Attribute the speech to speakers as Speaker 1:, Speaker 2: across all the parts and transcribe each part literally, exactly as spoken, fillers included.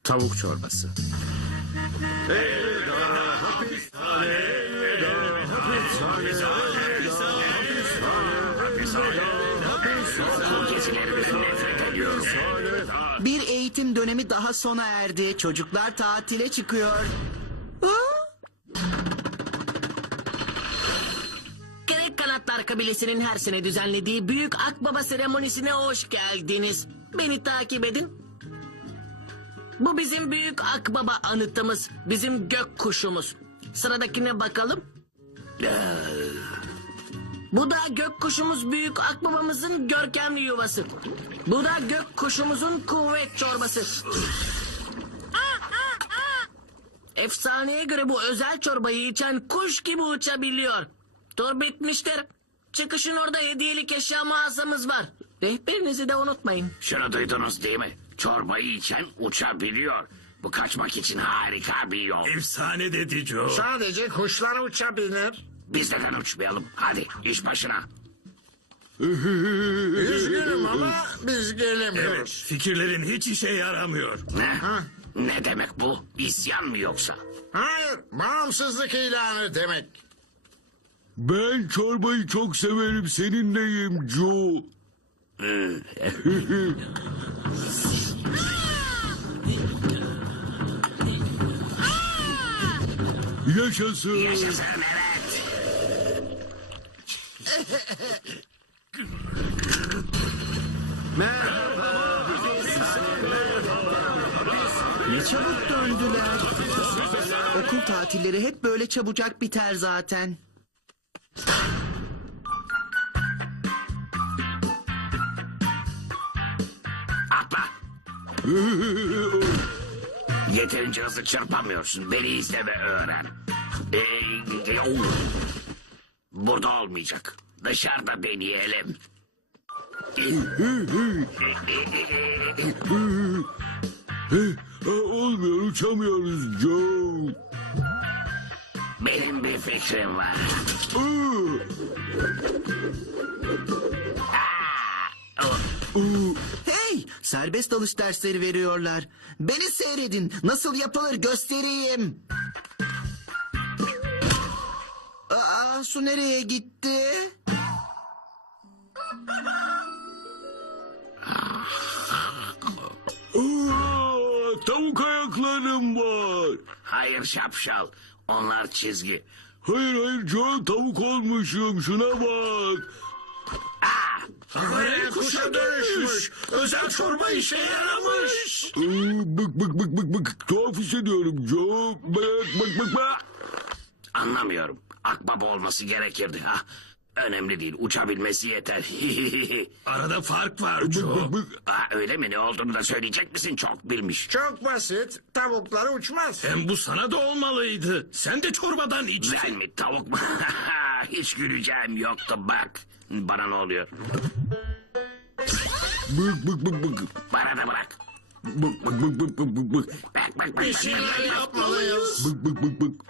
Speaker 1: Tavuk çorbası.
Speaker 2: Bir eğitim dönemi daha sona erdi. Çocuklar tatile çıkıyor.
Speaker 3: Gerek Kanatlar kabilesinin her sene düzenlediği Büyük Akbaba seremonisine hoş geldiniz. Beni takip edin. Bu bizim Büyük Akbaba anıtımız. Bizim gök kuşumuz. Sıradakine bakalım. Ee, Bu da gök kuşumuz Büyük Akbabamızın görkemli yuvası. Bu da gök kuşumuzun kuvvet çorbası. Efsaneye göre bu özel çorbayı içen kuş gibi uçabiliyor. Tur bitmiştir. Çıkışın orada hediyelik eşya mağazamız var. Rehberinizi de unutmayın.
Speaker 4: Şunu duydunuz değil mi? Çorbayı içen uçabiliyor. Bu kaçmak için harika bir yol.
Speaker 5: Efsane dedi Joe.
Speaker 1: Sadece kuşlar uçabilir.
Speaker 4: Biz neden uçmayalım? Hadi iş başına.
Speaker 1: Üzgünüm ama biz
Speaker 5: Evet,
Speaker 1: gelemiyoruz.
Speaker 5: fikirlerin hiç işe yaramıyor.
Speaker 4: Ne? Ne demek bu? İsyan mı yoksa?
Speaker 1: Hayır, bağımsızlık ilanı demek.
Speaker 6: Ben çorbayı çok severim, seninleyim Joe. Yaşasın.
Speaker 4: Yaşasın evet.
Speaker 2: Ne çabuk döndüler. Okul tatilleri hep böyle çabucak biter zaten.
Speaker 4: Atla. Yeterince hızlı çırpamıyorsun. Beni izle ve öğren. Ee, oh. Burada olmayacak. Dışarıda deneyelim.
Speaker 6: Aa, olmuyor, uçamıyoruz Joe.
Speaker 4: Benim bir fikrim var.
Speaker 6: Aa,
Speaker 2: Hey, serbest dalış dersleri veriyorlar. Beni seyredin. Nasıl yapılır göstereyim. Aa, su nereye gitti?
Speaker 6: aa, tavuk ayaklarım var.
Speaker 4: Hayır şapşal. Onlar çizgi.
Speaker 6: Hayır hayır Joe, tavuk olmuşum, şuna bak.
Speaker 5: Havaya kuşa dönüşmüş. Özel çorba işe yaramış.
Speaker 6: Aa, bık bık bık bık bık, tuhaf hissediyorum Joe. Bık bık bık bık.
Speaker 4: Anlamıyorum. Akbaba olması gerekirdi. Ha? Önemli değil. Uçabilmesi yeter.
Speaker 5: Arada fark var Joe.
Speaker 6: Bık bık.
Speaker 4: Aa, öyle mi? Ne olduğunu da söyleyecek misin? Çok bilmiş.
Speaker 1: Çok basit, tavuklar uçmaz.
Speaker 5: Hem bu sana da olmalıydı. Sen de çorbadan
Speaker 4: Ben
Speaker 5: içtin.
Speaker 4: mi? Tavuk mu? Hiç güleceğim yoktu bak. Bana ne oluyor?
Speaker 6: Bık bık bık bık.
Speaker 4: Bana da bırak.
Speaker 6: Bık bık bık bık bık bık bık.
Speaker 4: Bak bak bak.
Speaker 1: Bir şeyler yapmalıyız.
Speaker 6: Bık bık bık bık.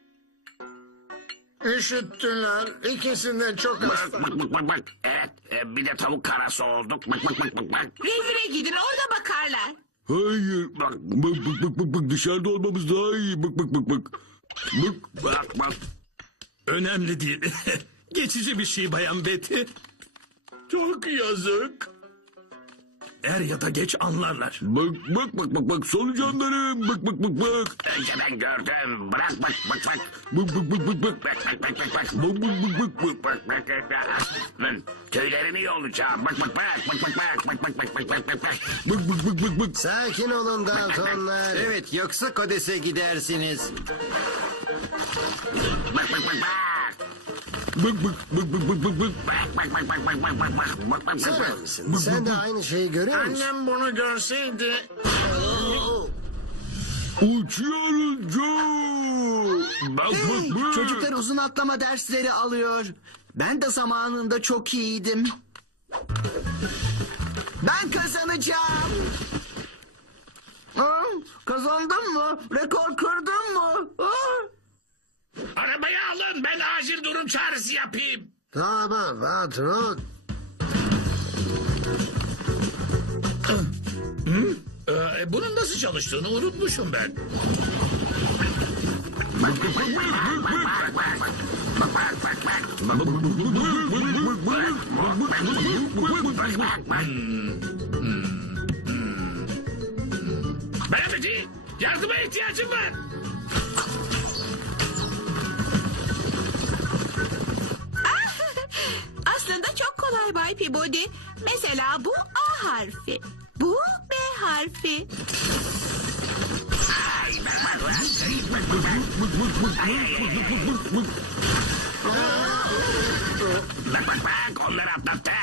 Speaker 1: Üşüttüler, ikisinden çok
Speaker 4: Bak
Speaker 1: hasta.
Speaker 4: bak bak bak bak. Evet, e, bir de tavuk karası olduk. Bak bak bak bak bak.
Speaker 3: Revire gidin orada bakarlar.
Speaker 6: Hayır. Bak bık bık bık bık bık. Dışarıda olmamız daha iyi. Bık bık bık bık. Bık.
Speaker 4: Bak bak.
Speaker 5: Önemli değil. Geçici bir şey Bayan Betty.
Speaker 6: Çok yazık.
Speaker 5: Er ya da geç anlarlar.
Speaker 6: Bak bak bak bak bak, solucanlarım. Bak bak bak bak.
Speaker 4: Önce ben gördüm. Bırak bak bak bak.
Speaker 6: Bak bak bak bak bak.
Speaker 4: Bak bak bak bak bak.
Speaker 6: Bak bak bak bak bak.
Speaker 4: Bak bak bak bak. Lan tüylerini yolacağım. Bak bak bak bak bak bak bak bak bak bak bak bak bak.
Speaker 6: Bak bak bak bak bak.
Speaker 7: Sakin olun Daltonlar. Evet, yoksa Kodes'e gidersiniz.
Speaker 4: Bak bak bak bak.
Speaker 6: Bak bak bak bak bak bak bak.
Speaker 4: Bak bak bak bak bak bak bak bak bak bak
Speaker 7: Sever
Speaker 4: bak.
Speaker 7: misin? Sen de aynı şeyi görüyor musun?
Speaker 1: Annem bunu görseydi...
Speaker 6: Uçuyoruz Joe. Bak
Speaker 2: Hey,
Speaker 6: bak bak.
Speaker 2: çocuklar uzun atlama dersleri alıyor. Ben de zamanında çok iyiydim. Ben kazanacağım. Aa, kazandın mı? Rekor kırdın mı? Aa.
Speaker 4: Arabayı alın. Ben acil durum çağrısı yapayım.
Speaker 7: Tamam patron.
Speaker 5: Ee, Ee, bunun nasıl çalıştığını unutmuşum ben.
Speaker 4: Beyefendi, yardıma ihtiyacım var.
Speaker 8: Aslında çok kolay Bay Peabody. Mesela bu A harfi. Bu B harfi.
Speaker 4: Bak bak bak, onları atlattık.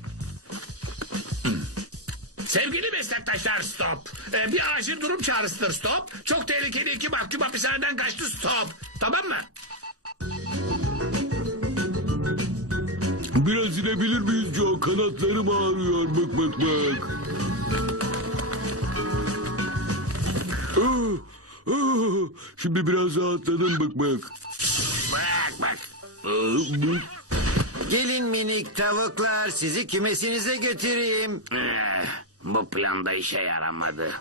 Speaker 5: Sevgili meslektaşlar stop. Ee, bir acil durum çağrısıdır stop. Çok tehlikeli iki mahkum hapishaneden kaçtı stop. Tamam mı?
Speaker 6: Biraz inebilir miyiz Joe? Kanatlarım ağrıyor. Bak bak bak. Ah, ah. Şimdi biraz rahatladım bak bak.
Speaker 4: Bak bak.
Speaker 6: Ah, bu-
Speaker 7: Gelin minik tavuklar, sizi kümesinize götüreyim.
Speaker 4: Eh, bu planda işe yaramadı.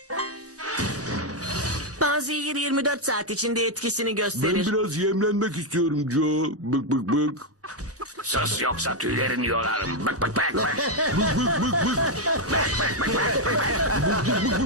Speaker 3: Bazı yer yirmi dört saat içinde etkisini
Speaker 6: Ben
Speaker 3: gösterir.
Speaker 6: biraz yemlenmek istiyorum Joe. Bak bak bak.
Speaker 4: Sus yoksa tüylerini yolarım. Bak bak bak. bak.
Speaker 6: Bak bak bak bak.
Speaker 4: Bak bak bak bak. bak.